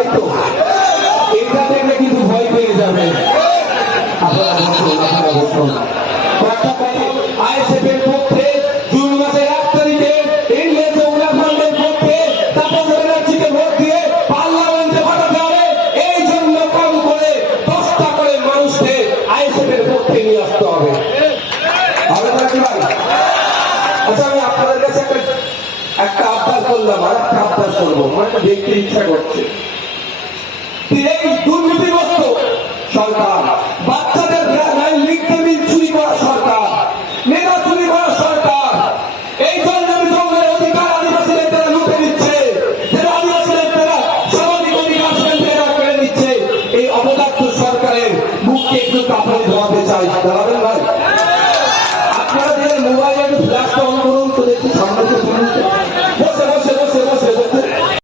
তাই তো? এটা দেখলে কিন্তু ভয় পেয়ে যাবে। আইএসএফ এর পক্ষে জুন মাসের 1 তারিখে ইংরেজ উগ্রবাদের পক্ষে তাপস ব্যানার্জিকে ভোট দিয়ে পার্লামেন্টে পাঠাতে হবে। এই জন্য কম করে 10টা করে মানুষকে আইএসএফ এর পক্ষে নিয়ে আসতে হবে। আচ্ছা, আমি আপনাদের কাছে একটা আবদার করলাম, আর একটা আবদার করবো, আমার একটা দেখতে ইচ্ছা করছে। এই দুর্নীতিগ্রস্ত সরকার, বাচ্চাদের মিড ডে মিল চুরি করা সরকার, নেতা চুরি করা সরকার, এই জঙ্গলের অধিকার আদিবাসীদের তারা লুটে নিচ্ছে, যারা আদিবাসীদের তারা সামাজিক অধিকার তারা কেড়ে নিচ্ছে। এই অপদার্থ সরকারের মুখকে একটু কাপড়ে ধোয়াতে চাই। দাঁড়াবেন ভাই? আপনারা যে মোবাইলে একটু ফ্ল্যাশ